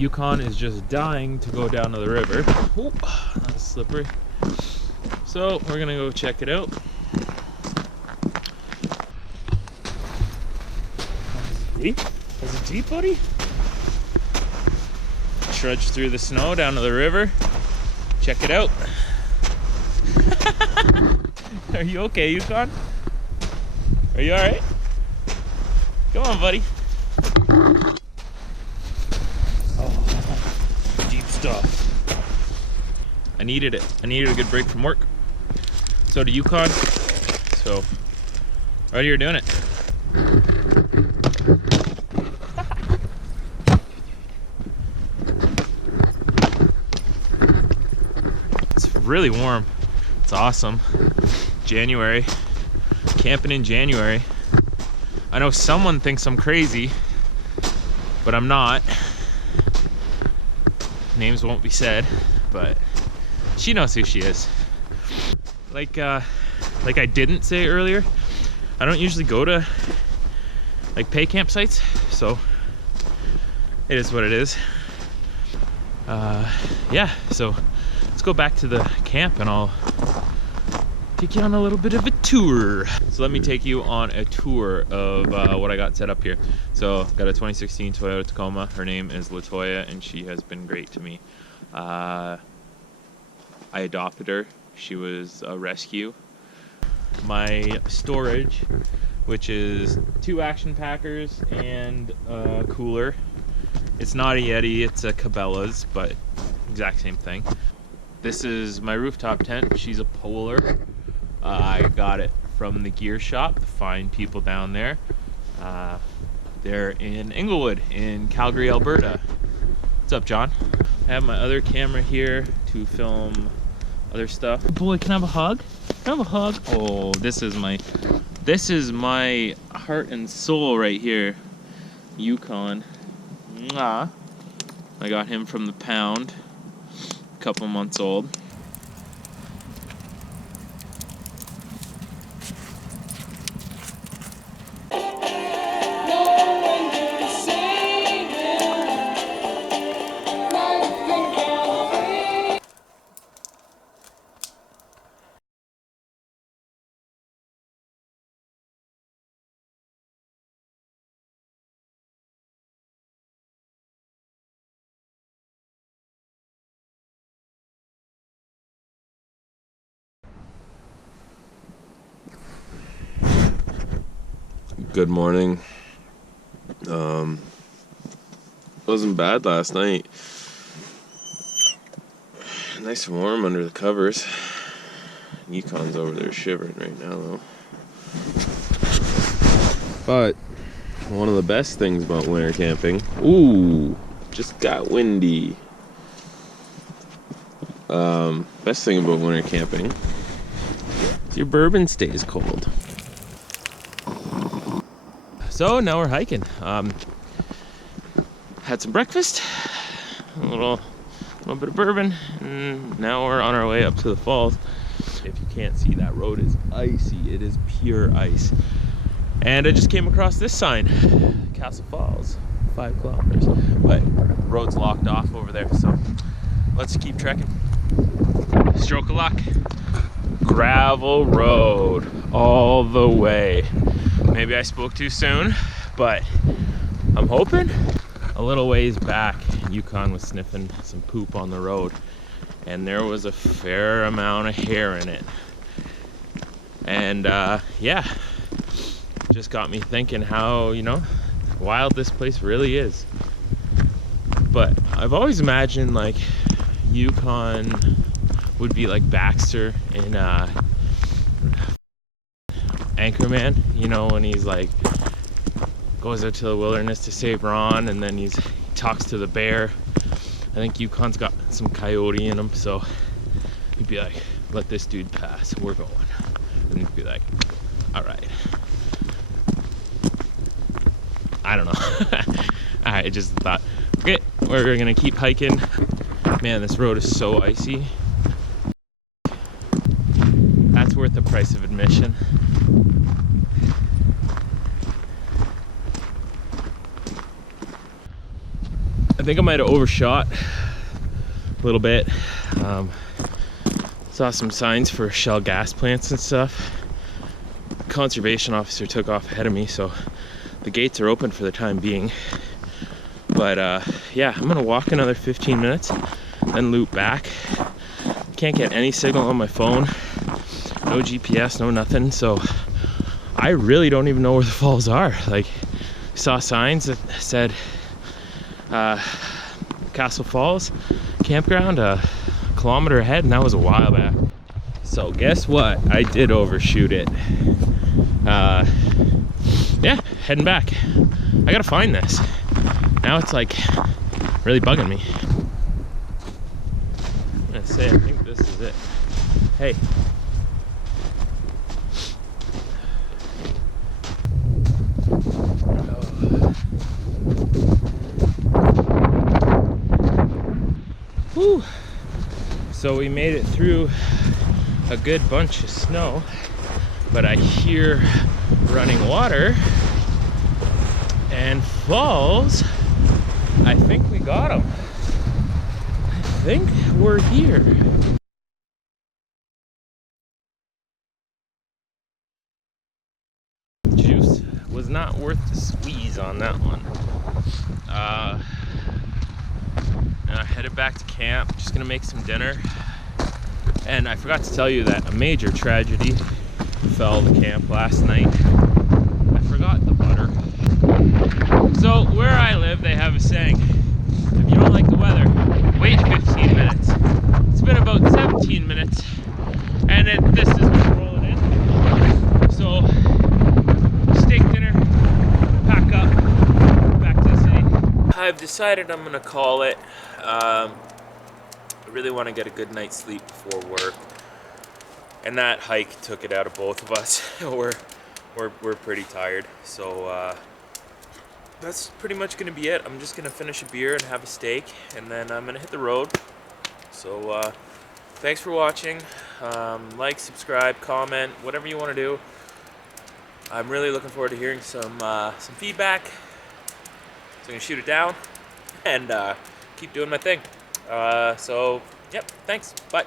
Yukon is just dying to go down to the river. Oh, that was slippery. So we're gonna go check it out. Deep? Is it deep, buddy? Trudge through the snow down to the river. Check it out. Are you okay, Yukon? Are you alright? Come on, buddy. Oh, deep stuff. I needed it. I needed a good break from work. So did Yukon. So, right here doing it. It's really warm. It's awesome. January. Camping in January. I know someone thinks I'm crazy, but I'm not. Names won't be said, but she knows who she is. Like I didn't say earlier, I don't usually go to like pay campsites, so it is what it is. Yeah, so let's go back to the camp and I'll take you on a little bit of a tour. So let me take you on a tour of what I got set up here. So I've got a 2016 Toyota Tacoma. Her name is Latoya and she has been great to me. I adopted her. She was a rescue. My storage, which is 2 action packers and a cooler. It's not a Yeti, it's a Cabela's, but exact same thing. This is my rooftop tent. She's a Polar. I got it from the gear shop, the fine people down there. They're in Inglewood in Calgary, Alberta. What's up, John? I have my other camera here to film other stuff. Boy, can I have a hug? Can I have a hug? Oh, this is my heart and soul right here. Yukon. Mwah. I got him from the pound, a couple months old. Good morning. Wasn't bad last night. Nice and warm under the covers. Yukon's over there shivering right now though. But one of the best things about winter camping, ooh, just got windy. Best thing about winter camping is your bourbon stays cold. So now we're hiking. Had some breakfast, a little bit of bourbon, and now we're on our way up to the falls. If you can't see, that road is icy. It is pure ice. And I just came across this sign, Castle Falls, 5 kilometers. But road's locked off over there, so let's keep trekking. Stroke of luck. Gravel road all the way. Maybe I spoke too soon, but I'm hoping. A little ways back, Yukon was sniffing some poop on the road, and there was a fair amount of hair in it. And yeah, just got me thinking how, wild this place really is. But I've always imagined like Yukon would be like Baxter in Anchorman, when he's like goes out to the wilderness to save Ron, and then he talks to the bear. I think Yukon's got some coyote in him, so he'd be like, let this dude pass, we're going. And he'd be like, all right. I don't know. I just thought, okay, we're gonna keep hiking. Man, this road is so icy. That's worth the price of admission. I think I might have overshot a little bit. Saw some signs for Shell gas plants and stuff. Conservation officer took off ahead of me, so the gates are open for the time being. But yeah, I'm gonna walk another 15 minutes, then loop back. Can't get any signal on my phone, no GPS, no nothing, so I really don't even know where the falls are. Like, saw signs that said Castle Falls campground a kilometer ahead, and that was a while back. So guess what? I did overshoot it. Yeah, heading back. I gotta find this. Now it's like really bugging me. I'm gonna say I think this is it. Hey. Whew. So we made it through a good bunch of snow, but I hear running water and falls. I think we got them. I think we're here. Juice was not worth the squeeze on that one. Now headed back to camp, just gonna make some dinner. And I forgot to tell you that a major tragedy fell the camp last night. I forgot the butter. So where I live, they have a saying, if you don't like the weather, wait 15 minutes. It's been about 17 minutes, and this is rolling in. So, steak dinner, pack up, back to the city. I've decided I'm gonna call it. I really want to get a good night's sleep before work, and that hike took it out of both of us. We're pretty tired, so that's pretty much gonna be it. I'm just gonna finish a beer and have a steak, and then I'm gonna hit the road. So thanks for watching. Like, subscribe, comment, whatever you want to do. I'm really looking forward to hearing some feedback. So I'm gonna shoot it down and keep doing my thing. So yep, thanks, bye.